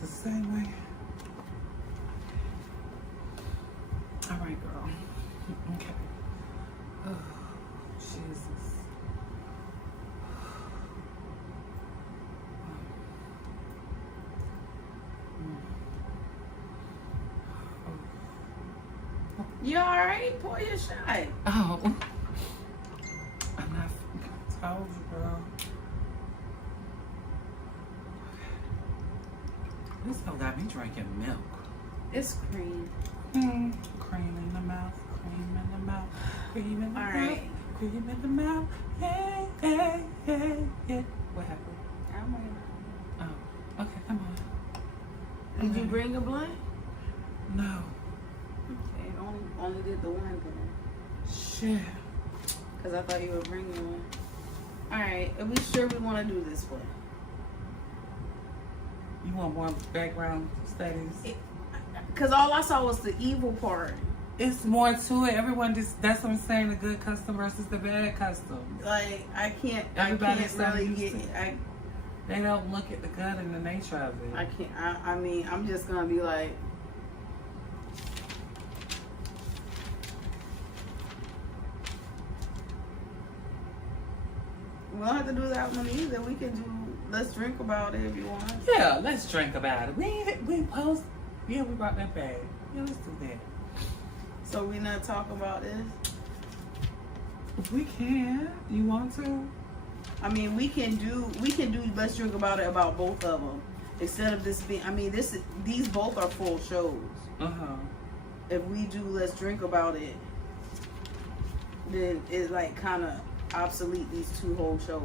the same way. All right, girl. Okay. Oh, Jesus. You alright? Pour your shot. Oh. I'm not told you, girl. This hoe got me drinking milk. It's cream. Cream in the mouth, cream in the mouth, cream in the mouth, Alright. cream in the mouth. Hey, hey, hey, hey. What happened? Oh, okay, come on. Did you bring a blunt? No. Okay, only did the one blunt. Shit. Because I thought you were bringing one. Alright, are we sure we want to do this one? You want more background studies? Because all I saw was the evil part. It's more to it. Everyone just, that's what I'm saying, the good custom versus the bad custom. Like, I can't Everybody's so really used get to it. it. They don't look at the good and the nature of it. I can't, I mean, I'm just going to be like, we don't have to do that one either. We can do, let's drink about it if you want. Yeah, let's drink about it. We post, yeah, we brought that back. Yeah, let's do that. So we not talking about this? We can. You want to? I mean, we can do, let's drink about it about both of them. Instead of this being, I mean, these both are full shows. Uh-huh. If we do let's drink about it, then it like kind of obsolete these two whole shows.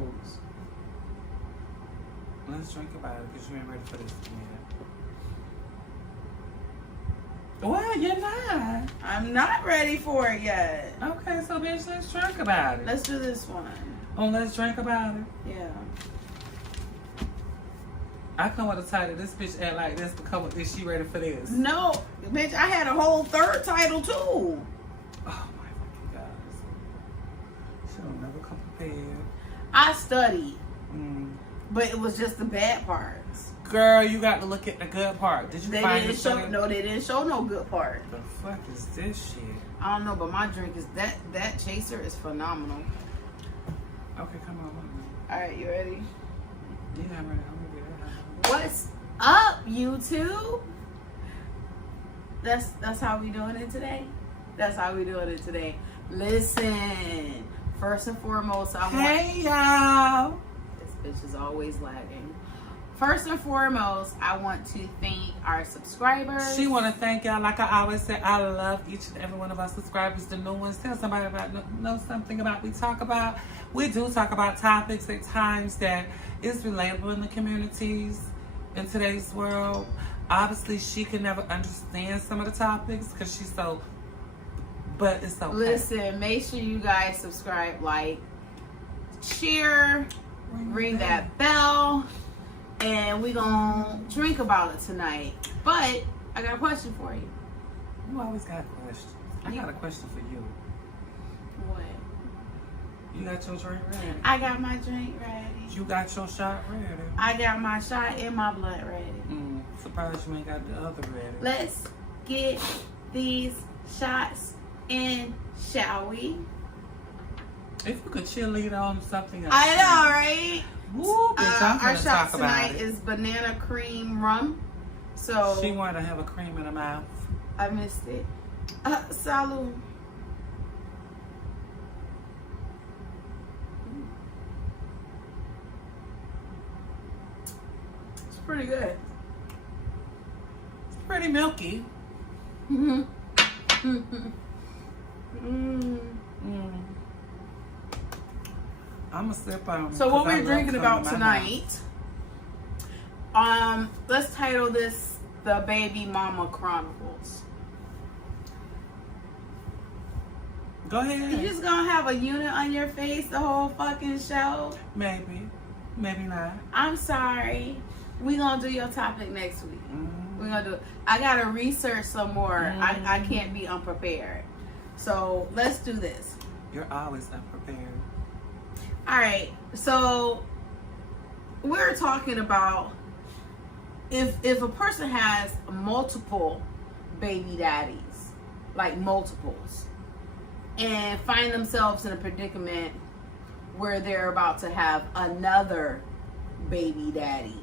Let's drink about it because you ain't ready for this yet. Well, you're not. I'm not ready for it yet. Okay, so bitch, let's drink about it. Let's do this one. Oh, let's drink about it. Yeah. I come with a title. This bitch act like this, but come with this. She ready for this. No, bitch, I had a whole third title too. Oh my fucking God. She don't never come prepared. I studied, Mm. but it was just the bad parts. Girl, you got to look at the good part. Did you They find didn't the show. shit? No, they didn't show no good part. The fuck is this shit? I don't know, but my drink is that chaser is phenomenal. Okay, come on. All right, you ready? Yeah, I'm ready. I'm gonna get it. What's up, YouTube? That's how we doing it today. That's how we doing it today. Listen, first and foremost, Hey, y'all. This bitch is always lagging. First and foremost, I want to thank our subscribers. She want to thank y'all. Like I always say, I love each and every one of our subscribers, the new ones. Tell somebody about, know something about we talk about. We do talk about topics at times that is relatable in the communities in today's world. Obviously, she can never understand some of the topics because she's so, but it's okay. Listen, make sure you guys subscribe, like, share, ring that bell. And we gonna drink about it tonight. But I got a question for you. You always got questions. I got a question for you. What? You got your drink ready? I got my drink ready. You got your shot ready? I got my shot and my blunt ready. Surprised you ain't got the other ready. Let's get these shots in, shall we? If you could cheerlead on something else. I know, right? Woo, bitch, I'm Our gonna shot talk about tonight it. is banana cream rum. So She wanted to have a cream in her mouth. I missed it. Salud. It's pretty good. It's pretty milky. Mm. I'm a sip on. So what 'cause I we're love drinking some about in my tonight, let's title this the Baby Mama Chronicles. mouth. Go ahead. You just gonna have a unit on your face the whole fucking show? Maybe. Maybe not. I'm sorry. We gonna do your topic next week. Mm. We're gonna do it. I gotta research some more. I can't be unprepared. So let's do this. You're always unprepared. All right. So we're talking about if a person has multiple baby daddies, like multiples, and find themselves in a predicament where they're about to have another baby daddy.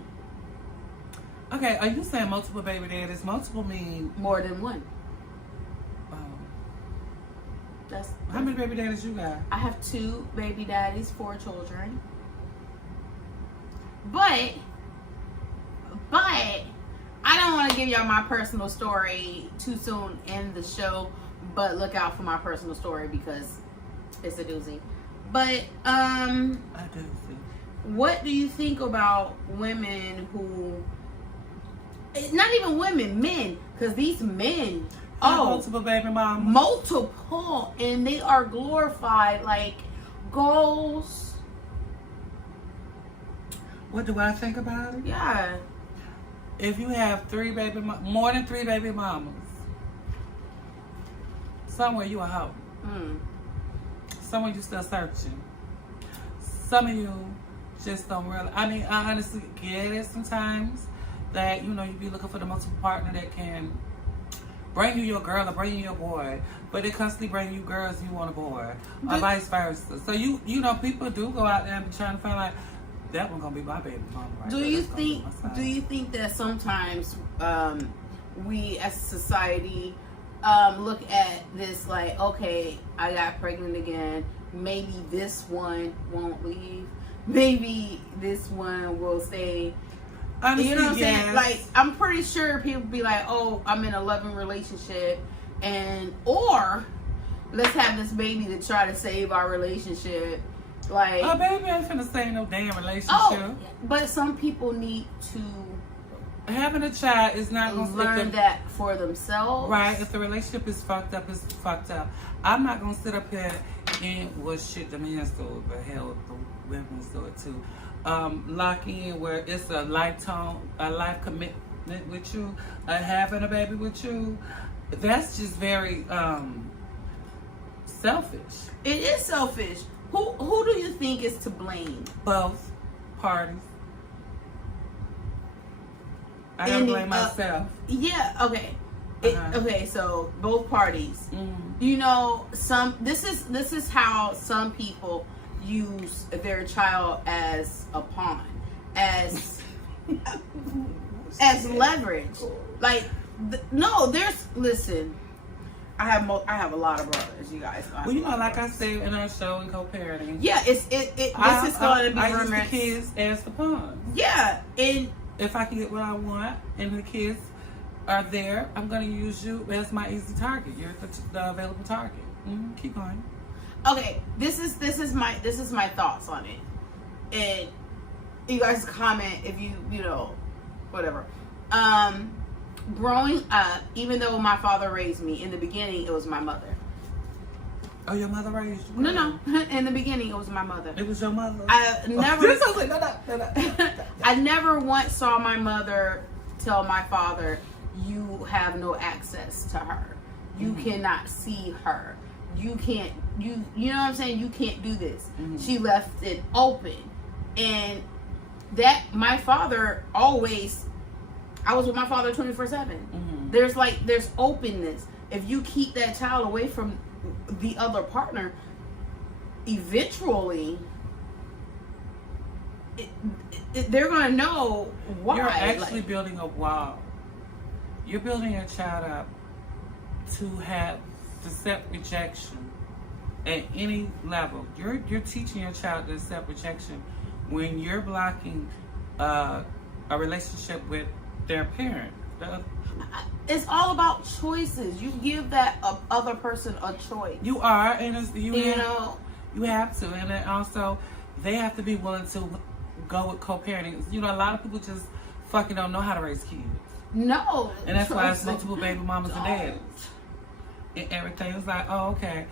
Okay, are you saying multiple baby daddies? Multiple mean more than one. How many baby daddies you got? I have 2 baby daddies, 4 children. But I don't want to give y'all my personal story too soon in the show. But look out for my personal story because it's a doozy. But I do see. What do you think about women who? Not even women, men, because these men. Multiple baby mamas. Multiple, and they are glorified like goals. What do I think about it? Yeah. If you have more than 3 baby mamas, somewhere you a hoe. Somewhere you still searching. Some of you just don't really. I mean, I honestly get it sometimes that you be looking for the multiple partner that can bring you your girl or bring you your boy, but they constantly bring you girls and you want a boy, or vice versa. So you know people do go out there and be trying to find like that one gonna be my baby mama. Right? Do you think that sometimes we as a society look at this like, okay, I got pregnant again. Maybe this one won't leave. Maybe this one will stay. Honestly, you know what I'm yes. saying? Like, I'm pretty sure people be like, oh, I'm in a loving relationship, or let's have this baby to try to save our relationship. Like, oh, baby ain't finna save no damn relationship. Oh, but some people need to having a child is not gonna learn that for themselves. Right. If the relationship is fucked up, it's fucked up. I'm not gonna sit up here and shit the men do it, but hell, the women do it too. Lock in where it's a life commitment with you, having a baby with you. That's just very selfish. It is selfish. Who do you think is to blame? Both parties. I don't blame myself. Yeah. Okay. Okay. So both parties. Mm-hmm. This is how some people use their child as a pawn, as leverage. Like listen. I have a lot of brothers, you guys. Well, like I said in our show in co-parenting. Yeah, this is going to be I use the kids as the pawns. Yeah, and if I can get what I want and the kids are there, I'm going to use you as my easy target. You're the available target. Mm-hmm. Keep going. Okay, this is my thoughts on it, and you guys comment if you whatever. Growing up, even though my father raised me, in the beginning it was my mother. Oh, your mother raised you? No. In the beginning it was my mother. It was your mother. I never. No. I never once saw my mother tell my father, "You have no access to her. You cannot see her. You can't. You know what I'm saying? You can't do this." Mm-hmm. She left it open, and that my father always. I was with my father 24/7. Mm-hmm. There's openness. If you keep that child away from the other partner, eventually they're gonna know why. You're actually building a wall. You're building your child up to accept rejection at any level. You're teaching your child to accept rejection when you're blocking a relationship with their parent. It's all about choices. You give that other person a choice. You are, and you have to, and then also they have to be willing to go with co-parenting. A lot of people just fucking don't know how to raise kids. No, and that's why it's multiple baby mamas and dads and everything. It's like, oh, okay,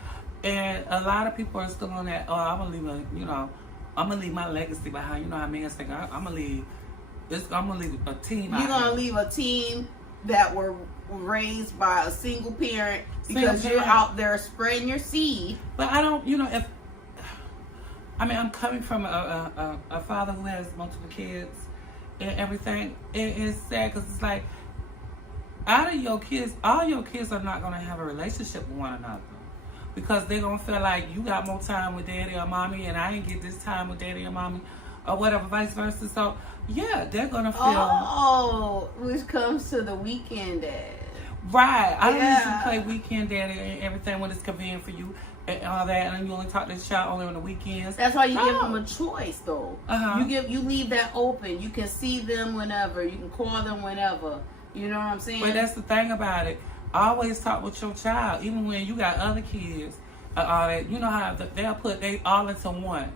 and a lot of people are still on that. Oh, I'm gonna leave my legacy behind. How men think I'm gonna leave. I'm gonna leave a team. You're gonna leave a team that were raised by a single parent because you're out there spreading your seed. But I don't, I'm coming from a father who has multiple kids, and everything. It is sad because it's like, out of your kids, all your kids are not going to have a relationship with one another. Because they're going to feel like you got more time with daddy or mommy and I ain't get this time with daddy or mommy or whatever, vice versa. So, yeah, they're going to feel... Oh, which comes to the weekend dad. Right. I don't usually play weekend daddy and everything when it's convenient for you and all that. And you only talk to the child only on the weekends. That's why you give them a choice, though. Uh-huh. You leave that open. You can see them whenever. You can call them whenever. You know what I'm saying? But that's the thing about it. Always talk with your child, even when you got other kids. All that, you know how they'll put they all into one.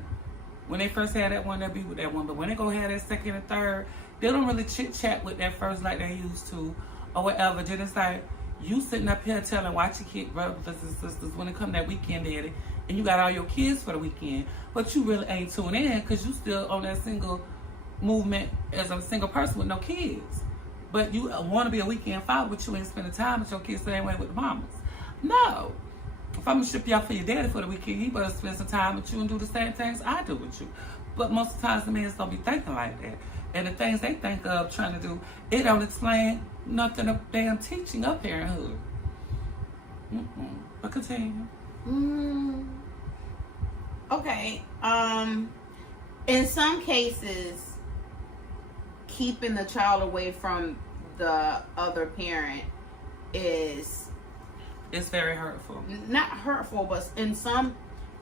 When they first had that one, they'll be with that one. But when they go have that second and third, they don't really chit chat with that first like they used to, or whatever. Then it's like you sitting up here telling watch your kid brothers and sisters when it come that weekend, daddy, and you got all your kids for the weekend, but you really ain't tuning in because you still on that single movement as a single person with no kids. But you want to be a weekend father, but you ain't spending time with your kids the same way with the mamas. No. If I'm going to ship you out for your daddy for the weekend, he better spend some time with you and do the same things I do with you. But most of the times the men don't be thinking like that. And the things they think of trying to do, it don't explain nothing of damn teaching of parenthood. But continue. Okay. In some cases, keeping the child away from the other parent is very hurtful. Not hurtful, but in some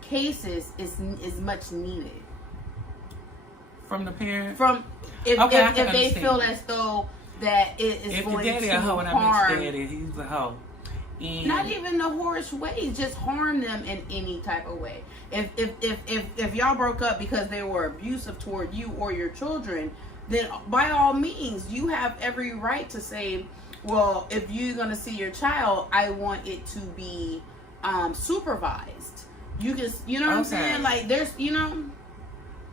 cases is much needed from the parent. From if they feel as though that it is going daddy to a hoe and harm. I daddy, he's a hoe. And not even the harsh ways, just harm them in any type of way. If y'all broke up because they were abusive toward you or your children, then by all means, you have every right to say, well, if you're going to see your child, I want it to be supervised. You can, you know what I'm saying? Like, there's,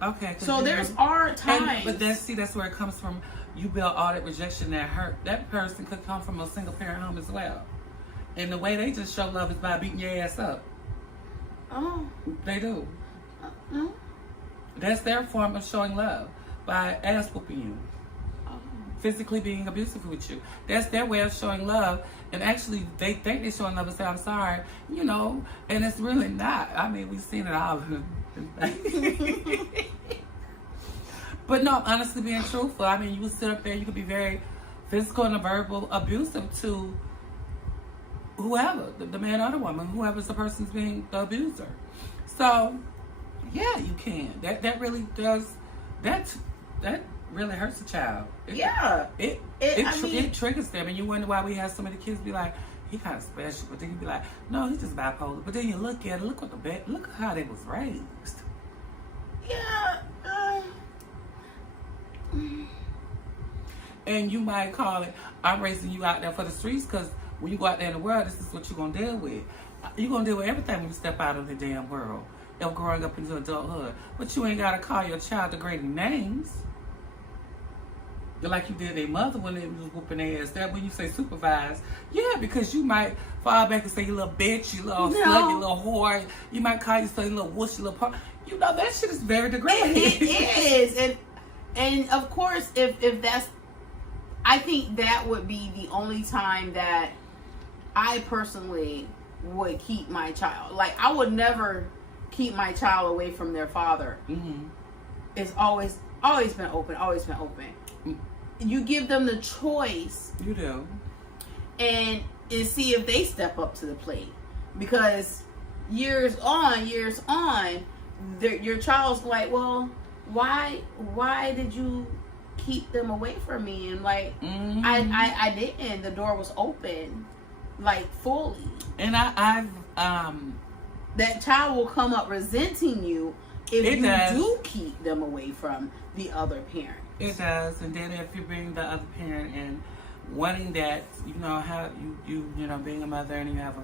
Okay. So there's our times. But that's where it comes from. You build all that rejection that hurt. That person could come from a single parent home as well. And the way they just show love is by beating your ass up. Oh. They do. That's their form of showing love. By ass whooping you, physically being abusive with you. That's their way of showing love. And actually, they think they're showing love and say, I'm sorry, and it's really not. I mean, we've seen it all. But no, honestly, being truthful, I mean, you would sit up there, you could be very physical and verbal abusive to whoever, the man or the woman, whoever's the person's being the abuser. So, yeah, you can. That really does, that really hurts a child. It triggers them, and you wonder why we have so many kids be like, he kind of special, but then you be like, no, he's just bipolar. But then you look at it, look how they was raised. Yeah. And you might call it, I'm raising you out there for the streets, because when you go out there in the world, this is what you're gonna deal with. You're gonna deal with everything when you step out of the damn world of growing up into adulthood. But you ain't gotta call your child degrading names. Like you did their mother when they was whooping their ass. That when you say supervise, yeah, because you might fall back and say you little bitch, you little slut, you little whore. You might call yourself you little wuss, you little punk. That shit is very degrading. It is, and of course, if that's, I think that would be the only time that I personally would keep my child. Like, I would never keep my child away from their father. Mm-hmm. It's always been open. You give them the choice. You do. And see if they step up to the plate. Because years on, your child's like, well, why did you keep them away from me? And like, I didn't. The door was open, like, fully. And I've that child will come up resenting you if you do keep them away from the other parent. It does. And then if you bring the other parent in, wanting that, how you being a mother and you have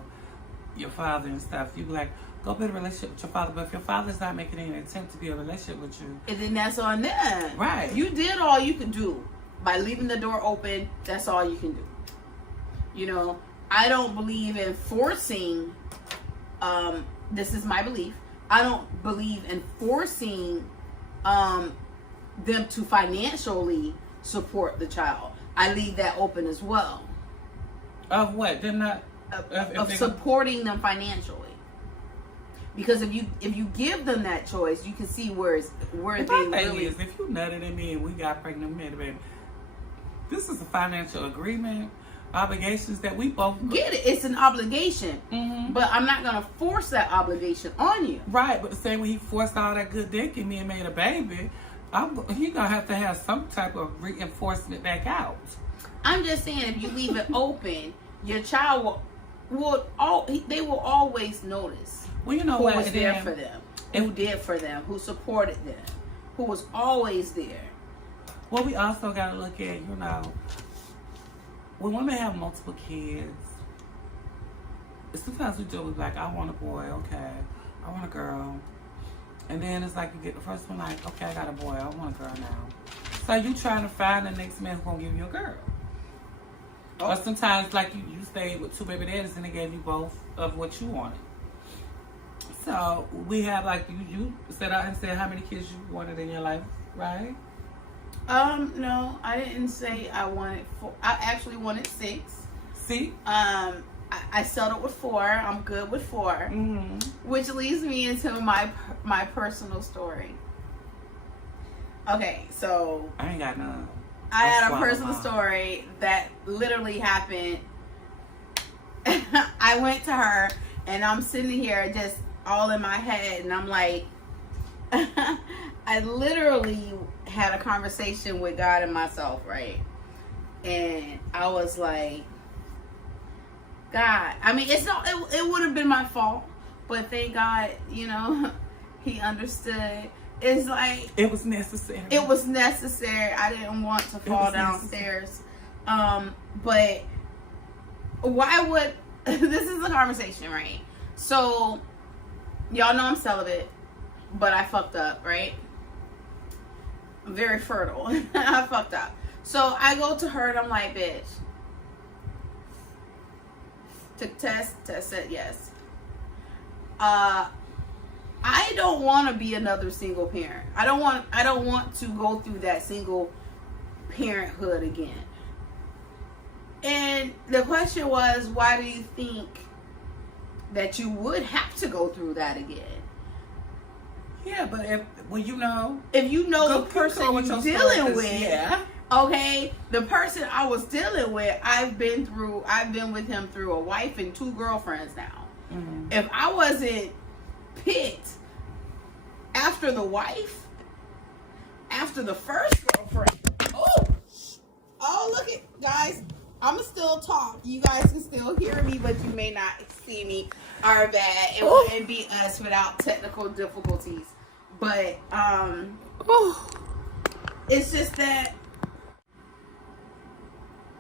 your father and stuff, you be like, go build a relationship with your father. But if your father's not making any attempt to be a relationship with you, and then that's on them. Right. You did all you could do by leaving the door open. That's all you can do. I don't believe in forcing. This is my belief. I don't believe in forcing them to financially support the child. I leave that open as well. Of what? They're not Of supporting them financially. Because if you give them that choice, you can see where they really is. If you nutted at me and we got pregnant, baby, this is a financial agreement, obligations that we both get it. It's an obligation, but I'm not gonna force that obligation on you. Right, but the same way he forced all that good dick in me and made a baby, he gonna have to have some type of reinforcement back out. I'm just saying, if you leave it open, your child will always notice. Well, you know who what? was there for them, who did for them, who supported them, who was always there. Well, we also got to look at, when women have multiple kids, sometimes we do it like, I want a boy, okay, I want a girl. And then it's like you get the first one like, okay, I got a boy, I want a girl now. So you trying to find the next man who's going to give you a girl. Oh. Or sometimes like you stayed with 2 baby daddies and they gave you both of what you wanted. So we have like you set out and said how many kids you wanted in your life, right? No, I didn't say I wanted 4. I actually wanted 6. See? I settled with 4. I'm good with 4. Which leads me into my personal story. Okay, so I ain't got none. I had a personal story that literally happened. I went to her and I'm sitting here just all in my head and I'm like, I literally had a conversation with God and myself, right? And I was like, God, I mean, it would have been my fault, but thank God, he understood. It's like it was necessary. It was necessary. I didn't want to fall downstairs. But why would this is a conversation, right? So y'all know I'm celibate, but I fucked up, right? I'm very fertile. I fucked up. So I go to her and I'm like, bitch. Took test said yes. I don't want to be another single parent. I don't want to go through that single parenthood again. And the question was, why do you think that you would have to go through that again? Yeah, but if you know the person you're dealing with, yeah. Okay, the person I was dealing with, I've been with him through a wife and 2 girlfriends now. If I wasn't picked after the wife, after the first girlfriend, oh, look it, guys, I'ma still talk. You guys can still hear me, but you may not see me. Our bad. It wouldn't be us without technical difficulties. But it's just that.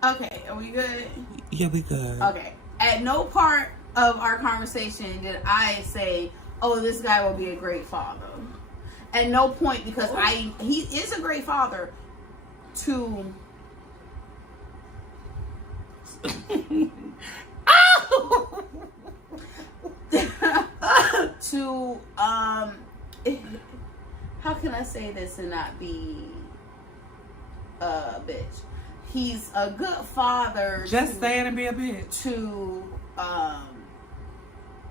Okay, are we good? Yeah, we good. Okay. At no part of our conversation did I say, "Oh, this guy will be a great father." At no point, because he is a great father to. To how can I say this and not be a bitch? He's a good father. Just say it and be a bitch. To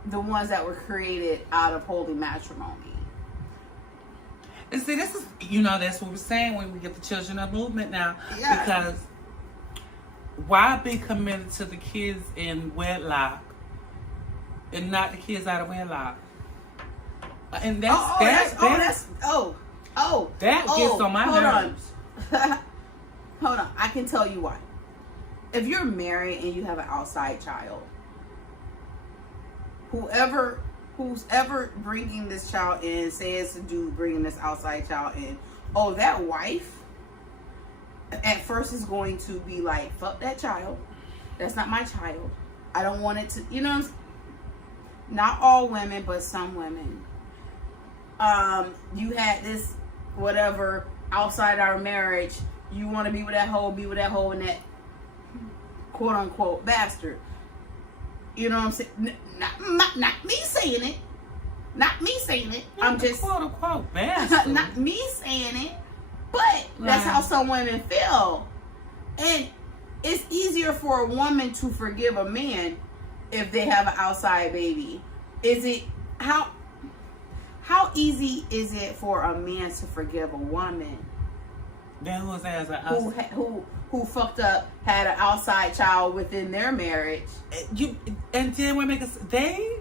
the ones that were created out of holy matrimony. And see, this is, that's what we're saying when we get the children of movement now. Yeah. Because why be committed to the kids in wedlock and not the kids out of wedlock? And that gets on my nerves. Hold on, I can tell you why. If you're married and you have an outside child, who's ever bringing this child in says to do bringing this outside child in, that wife at first is going to be like, fuck that child. That's not my child. I don't want it to, not all women, but some women. You had this whatever outside our marriage. You want to be with that hoe, and that quote unquote bastard. You know what I'm saying? Not me saying it. Not me saying it. I'm just quote unquote bastard. Not me saying it. But that's how some women feel. And it's easier for a woman to forgive a man if they have an outside baby. How easy is it for a man to forgive a woman who fucked up, had an outside child within their marriage? And then women, they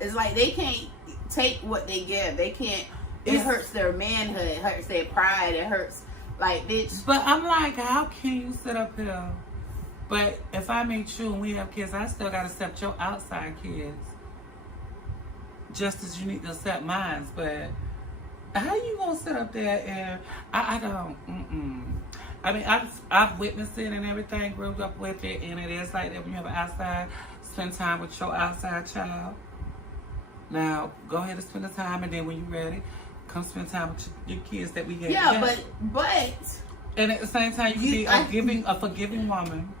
it's like they can't take what they give. They can't. It hurts their manhood. It hurts their pride. It hurts, like, bitch. But I'm like, how can you sit up here? But if I meet you and we have kids, I still gotta accept your outside kids, just as you need to accept mine. But how you gonna sit up there and I don't? I mean, I've witnessed it and everything, grew up with it, and it is like that when you have an outside, spend time with your outside child. Now, go ahead and spend the time, and then when you're ready, come spend time with your kids that we have. Yeah, but. And at the same time, you can be a forgiving woman,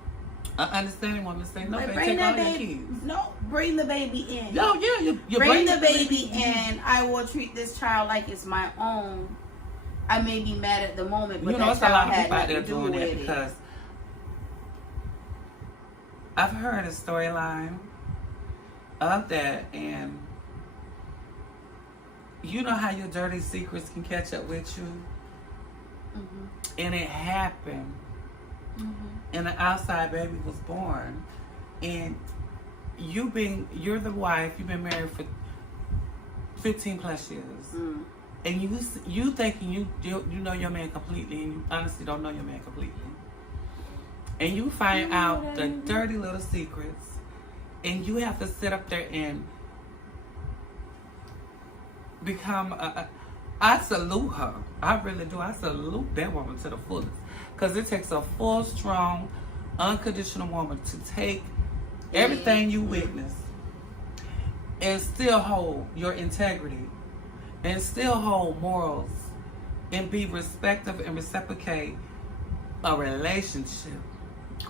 an understanding woman. Say no, baby, take all your kids. No, bring the baby in. No, yeah, you bring the baby in. I will treat this child like it's my own. I may be mad at the moment, but that child had nothing to do with it. Because I've heard a storyline of that, and you know how your dirty secrets can catch up with you. Mm-hmm. And it happened. Mm-hmm. And an outside baby was born. And you're the wife, you've been married for 15 plus years. Mm. And you thinking you know your man completely, and you honestly don't know your man completely. And you find out the dirty little secrets, and you have to sit up there and become I salute her. I really do. I salute that woman to the fullest. Because it takes a full, strong, unconditional woman to take everything you witness and still hold your integrity and still hold morals and be respectful and reciprocate a relationship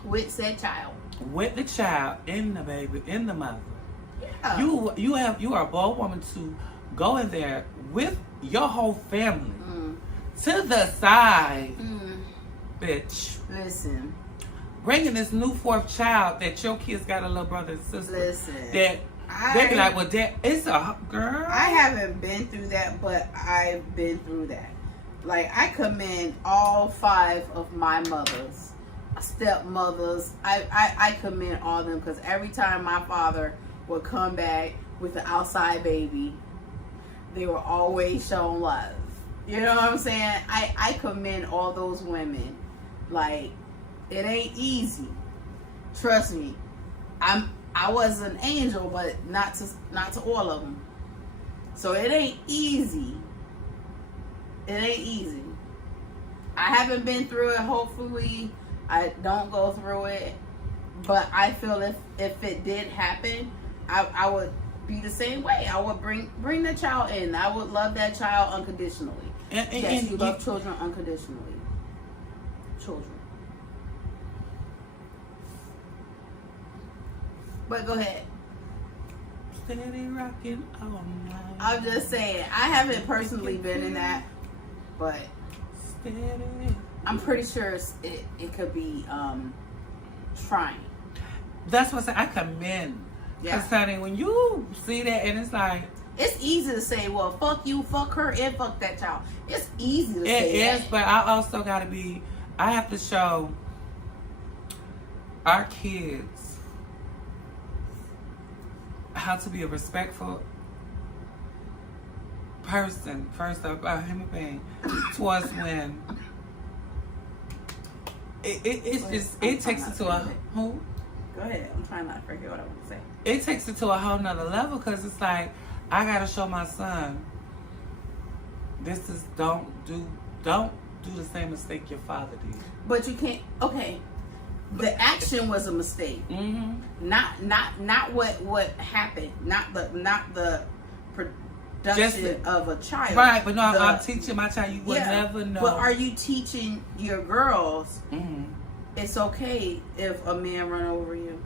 with said child. With the child and the baby and the mother. Yeah. You are a bold woman to go in there with your whole family to the side, bitch. Listen, bringing this new fourth child that your kids got a little brother and sister. Listen, that they be like, well, that it's a girl. I haven't been through that, but I've been through that. Like, I commend all 5 of my mothers, stepmothers. I commend all of them, because every time my father would come back with the outside baby, they were always shown love. You know what I'm saying? I commend all those women. Like, it ain't easy. Trust me. I was an angel, but not to all of them. So it ain't easy. It ain't easy. I haven't been through it. Hopefully, I don't go through it. But I feel if it did happen, I would be the same way. I would bring the child in. I would love that child unconditionally. Yes, you love children unconditionally. Children. But go ahead. Steady rocking all night. I'm just saying, I haven't personally been in that, but I'm pretty sure it could be trying. That's what I say. I commend. Because, honey, when you see that and it's like, it's easy to say, well, fuck you, fuck her, and fuck that child. It's easy to say. It is, but I also got to be, I have to show our kids how to be a respectful person, first of all, human being, towards when it takes it to a who? Go ahead. I'm trying not to forget what I want to say. It takes it to a whole nother level, because it's like, I gotta show my son, this is don't do the same mistake your father did. But you can't. Okay, the action was a mistake. Mm-hmm. Not what happened. Not the production of a child. Right, but no, I'm teaching my child. You will never know. But are you teaching your girls? Mm-hmm. It's okay if a man run over you.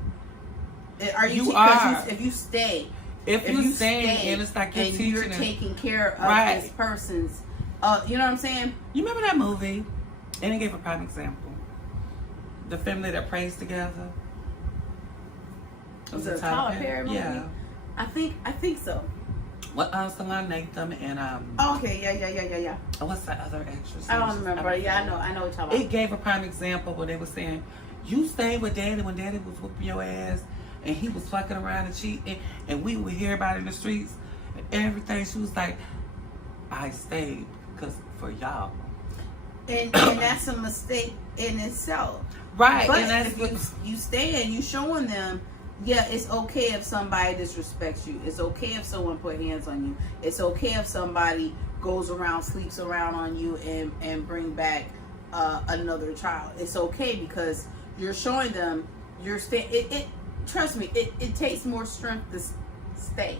Are you? If you stay. If you stay and it's like you're taking care of this person's You know what I'm saying? You remember that movie? And it gave a prime example. The family that prays together. Was it a Tyler Perry movie? Yeah. I think so. What Salon Nathan and Oh, okay, yeah. what's that other actress? I don't remember. Yeah, I know what you're talking about. It gave a prime example where they were saying, you stayed with Daddy when Daddy was whooping your ass and he was fucking around and cheating and we would hear about it in the streets and everything. She was like, I stayed because for y'all. And that's a mistake in itself. Right. But and that's if you stay and you showing them, yeah, it's okay if somebody disrespects you. It's okay if someone put hands on you. It's okay if somebody goes around, sleeps around on you and bring back another child. It's okay because you're showing them you're staying. It trust me, it takes more strength to stay.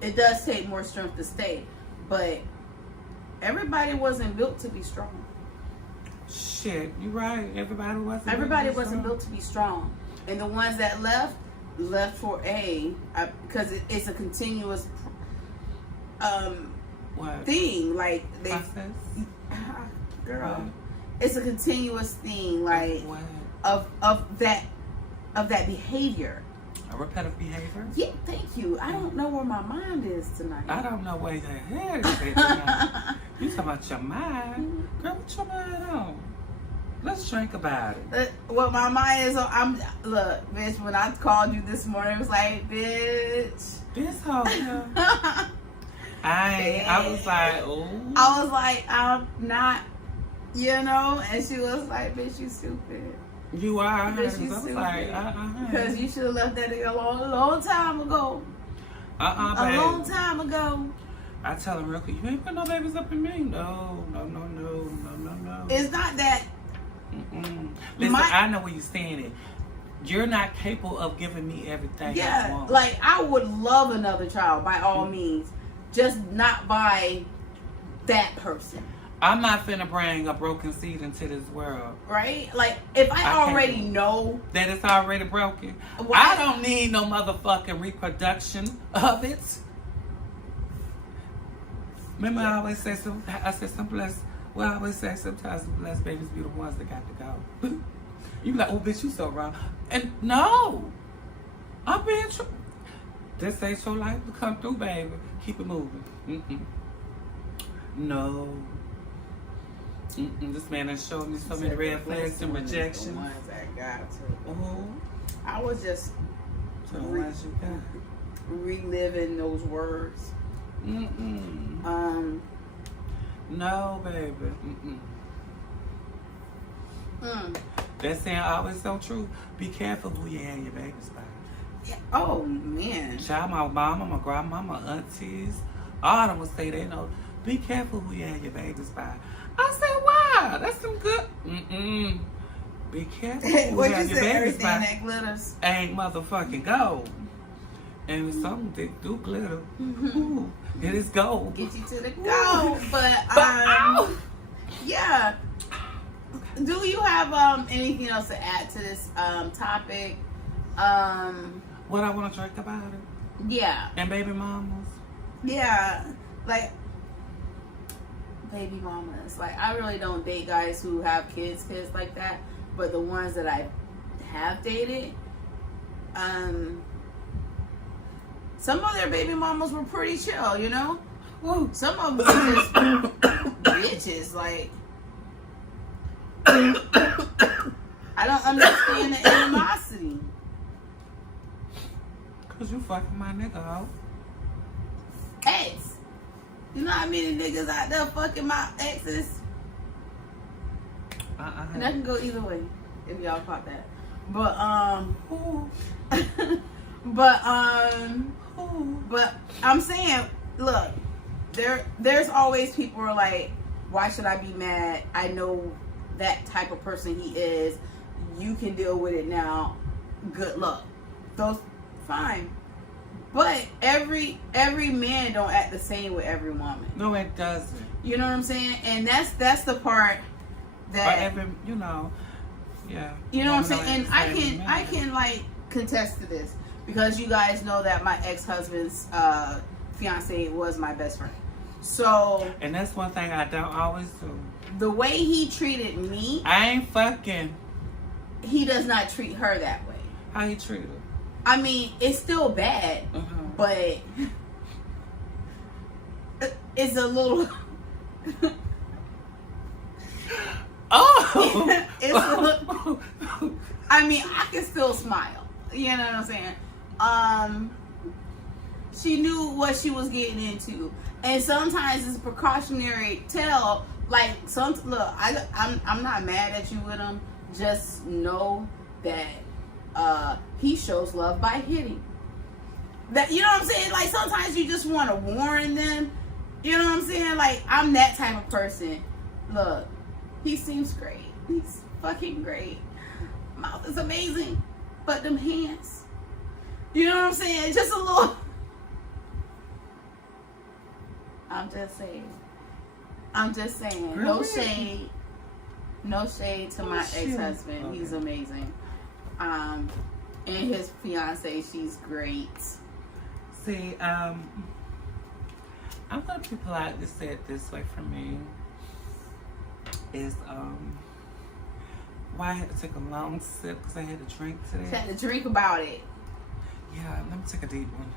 It does take more strength to stay, but everybody wasn't built to be strong. shit. You right. Everybody wasn't built to be strong, and the ones that left for because it's a continuous thing. Like they, process? girl, What? it's a continuous thing. Like What? of that behavior. A repetitive behavior? Yeah, thank you. I don't know where my mind is tonight. I don't know where your head is at tonight. You talking about your mind? Girl, what your mind on? Let's drink about it. Well, my mind is on. Look, bitch. When I called you this morning, it was like, bitch. This whole I was like, oh. I was like, I'm not, and she was like, bitch, you stupid. You are. Bitch, you I was stupid. like, Because you should have left that nigga a long time ago. babe. A long time ago. I tell him real quick, you ain't put no babies up in me. No. It's not that. Listen, I know where you're standing. You're not capable of giving me everything I want. Like, I would love another child by all means. Just not by that person. I'm not finna bring a broken seed into this world. Right? Like, if I already know that it's already broken, I don't need no motherfucking reproduction of it. Remember, I always say some blessed. Well, I always say sometimes the blessed babies be the ones that got to go. You be like, oh, bitch, you so wrong. And no, I'm being true. This ain't your life to come through, baby. Keep it moving. No. This man has shown me so many red flags and rejection. The ones I got to. Oh. I was just The ones you got. reliving those words. No, baby. That saying always so true. Be careful who you hand your babies by. Yeah. Oh man. Child, my mama, my grandma, my aunties, all of them would say they know. Be careful who you hand your babies by. I said, wow, that's some good. Be careful who you hand your babies by. That glitters ain't motherfucking gold. And some do glitter. Ooh, it is gold. get you to the goal. But yeah. Do you have anything else to add to this topic? What I want to drink about it? Yeah. And baby mamas? Yeah. Like, baby mamas. Like, I really don't date guys who have kids like that. But the ones that I have dated, some of their baby mamas were pretty chill, Woo. Some of them were just bitches. Like, I don't understand the animosity. Cause you fucking my nigga, ho. Ex. You know how many niggas out there fucking my exes? And that can go either way if y'all caught that. But but I'm saying, look, there's always people who are like, why should I be mad? I know that type of person he is. You can deal with it now. Good luck. Those fine. But every man don't act the same with every woman. No, it doesn't. You know what I'm saying? And that's the part that yeah. You know what I'm saying? And I can like contest to this because you guys know that my ex-husband's fiance was my best friend. So. And that's one thing I don't always do. The way he treated me. I ain't fucking. He does not treat her that way. How he treat her? I mean, it's still bad, but it's a little. Oh! I mean, I can still smile. You know what I'm saying? She knew what she was getting into, and sometimes it's precautionary tell. Like look, I'm not mad at you with him. Just know that he shows love by hitting. That, you know what I'm saying? Like sometimes you just want to warn them. You know what I'm saying? Like I'm that type of person. Look, he seems great. He's fucking great. Mouth is amazing, but them hands. You know what I'm saying? Just a little. I'm just saying. Really? No shade. No shade to my ex-husband. Okay. He's amazing. And his fiance, she's great. See, I'm gonna be politely say it this way for me. Is why I had to take a long sip because I had to drink today. You had to drink about it. Yeah, let me take a deep one.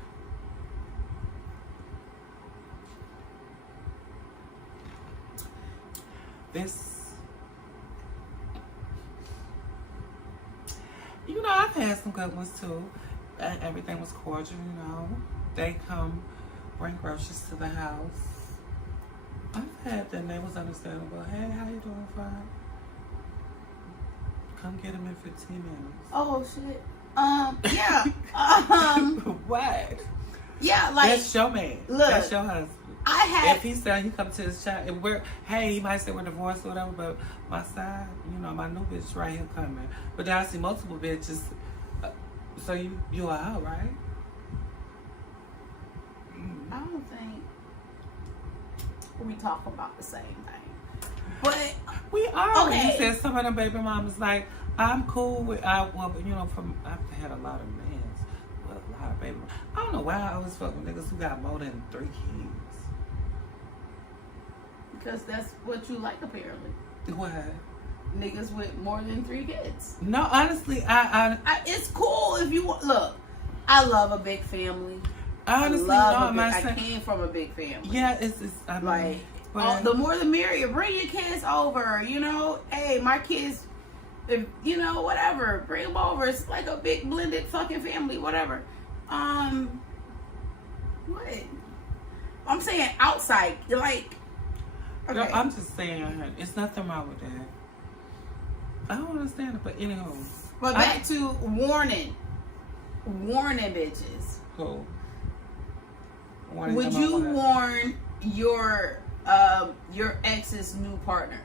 This, you know, I've had some good ones too. Everything was cordial, you know. They come bring groceries to the house. I've had that, and they was understandable. Hey, how you doing, fine? Come get them in 15 minutes. Oh shit. Yeah. What? Yeah, like that's your man. Look, that's your husband. I had. If he said he come to his child, and we're he might say we're divorced or whatever, but my side, you know, my new bitch right here coming. But then I see multiple bitches. So you are out, right? I don't think we talk about the same thing, but we are. Okay. He said some of them baby mamas like I'm cool with. Well, you know, I've had a lot of men, well, a lot of baby. I don't know why I always fuck with niggas who got more than 3 kids. Because that's what you like, apparently. What? Niggas with more than 3 kids. No, honestly, I it's cool if you want. Look, I love a big family. Honestly, I came from a big family. Yeah, it's I mean, like but, the more the merrier. Bring your kids over. You know, hey, my kids, if you know, whatever, bring them over. It's like a big blended fucking family, whatever. What? I'm saying outside, like. Okay. No, I'm just saying, it's nothing wrong with that. I don't understand it, but anyhow. But back to warning bitches. Cool. Would you warn your ex's new partner?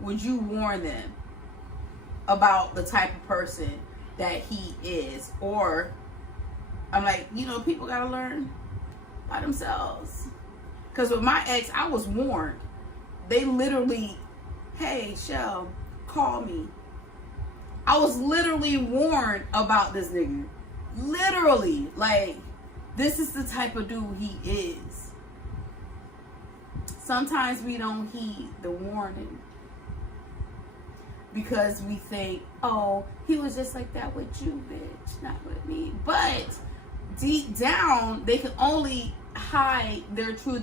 Would you warn them about the type of person that he is? Or I'm like, you know, people gotta learn by themselves. Because with my ex, I was warned. They literally, hey, Shell, call me. I was literally warned about this nigga. Literally. Like, this is the type of dude he is. Sometimes we don't heed the warning. Because we think, oh, he was just like that with you, bitch, not with me. But deep down, they can only hide their true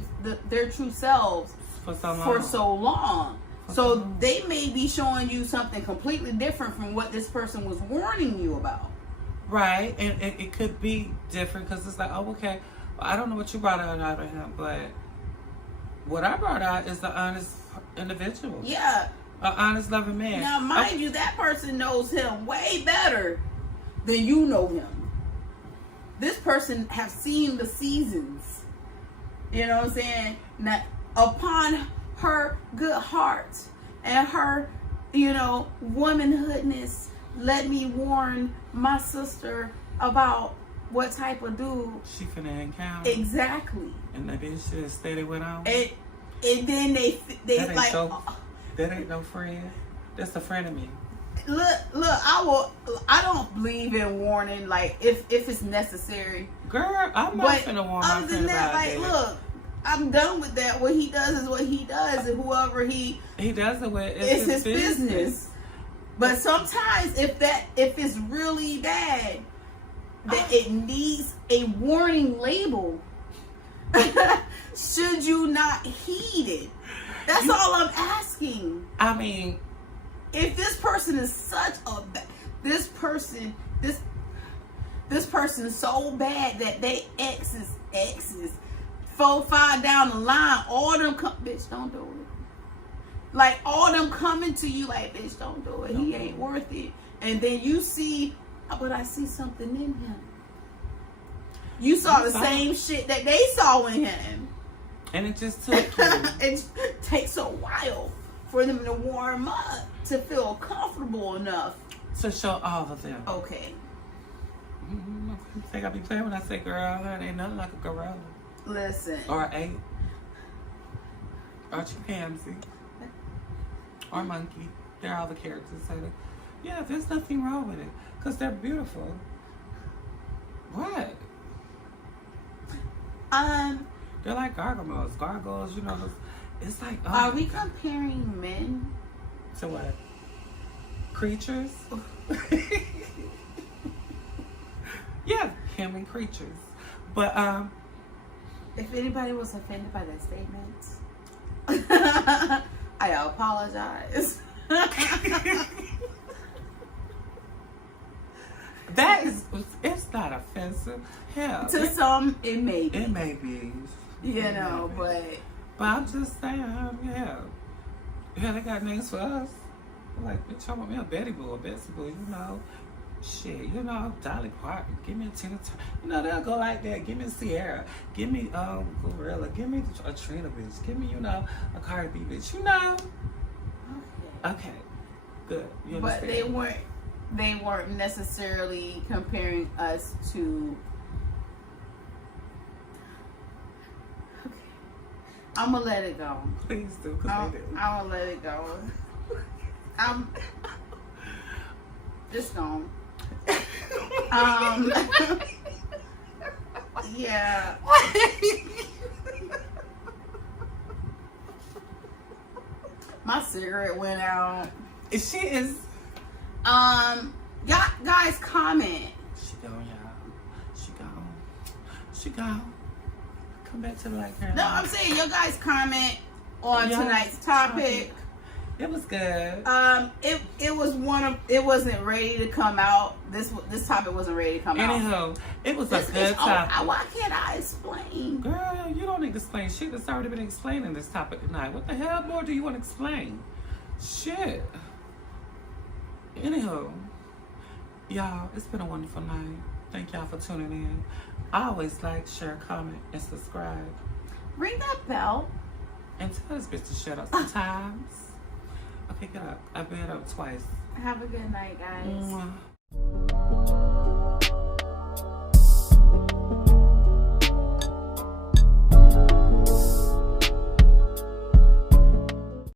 selves for so long. So they may be showing you something completely different from what this person was warning you about. Right, and it could be different because it's like, oh, okay, well, I don't know what you brought out of him, but what I brought out is the honest individual. Yeah. An honest, loving man. Now, mind you, that person knows him way better than you know him. This person have seen the seasons. You know what I'm saying? Now, upon her good heart and her, you know, womanhoodness, let me warn my sister about what type of dude she finna encounter. Exactly. And that bitch should steady went on. And then they that like that ain't no friend. That's a friend of me. Look, I don't believe in warning, like if it's necessary. Girl, I'm not finna warn my friend about like, that. Look, I'm done with that. What he does is what he does, and whoever he does it with, it's his business. But sometimes, if it's really bad, that it needs a warning label, should you not heed it? That's all I'm asking. I mean, if this person is such a this person so bad that they exes 4, 5 down the line, all them bitch, don't do it. Like, all them coming to you like, bitch, don't do it. He ain't worth it. And then you see, but I see something in him. You saw the same shit that they saw in him. And it just took it takes a while for them to warm up, to feel comfortable enough to show all of them. Okay. You think I be playing when I say girl? That ain't nothing like a gorilla. Listen. Or a or chimpanzee. Or monkey. They're all the characters. So yeah, there's nothing wrong with it. Because they're beautiful. What? They're like gargoyles. Gargoyles, you know, it's like... Oh, are we comparing men? To what? Creatures? Yeah, human creatures. But, if anybody was offended by that statement, I apologize. That is, it's not offensive. Hell, to some, it may be. It may be. You know, but I'm just saying, yeah. Yeah, they got names for us. Like, bitch, I want me a Betty Boo, a Betsy Boo, you know. Shit, you know, Dolly Parton, give me a Tina Turner. You know, they'll go like that. Give me a Sierra. Give me Gorilla. Give me a Trina bitch. Give me, you know, a Cardi B bitch. You know. Okay. Good. You understand? But they weren't necessarily comparing us to. Okay. I'm gonna let it go. Please do, I'm gonna let it go. I'm just gone. Yeah. My cigarette went out. She is. Guys, comment. She gone, y'all. She gone. Come back to the light. No, I'm saying your guys comment on tonight's topic. It was good. It wasn't ready to come out. This topic wasn't ready to come out. Anyhow, it was a good topic. Why can't I explain? Girl, you don't need to explain shit. It's already been explaining this topic tonight. What the hell more do you want to explain? Shit. Anyhow, y'all, it's been a wonderful night. Thank y'all for tuning in. Always like, share, comment, and subscribe. Ring that bell. And tell this bitch to shut up sometimes. Okay, get up. I've been up twice. Have a good night, guys. Mwah.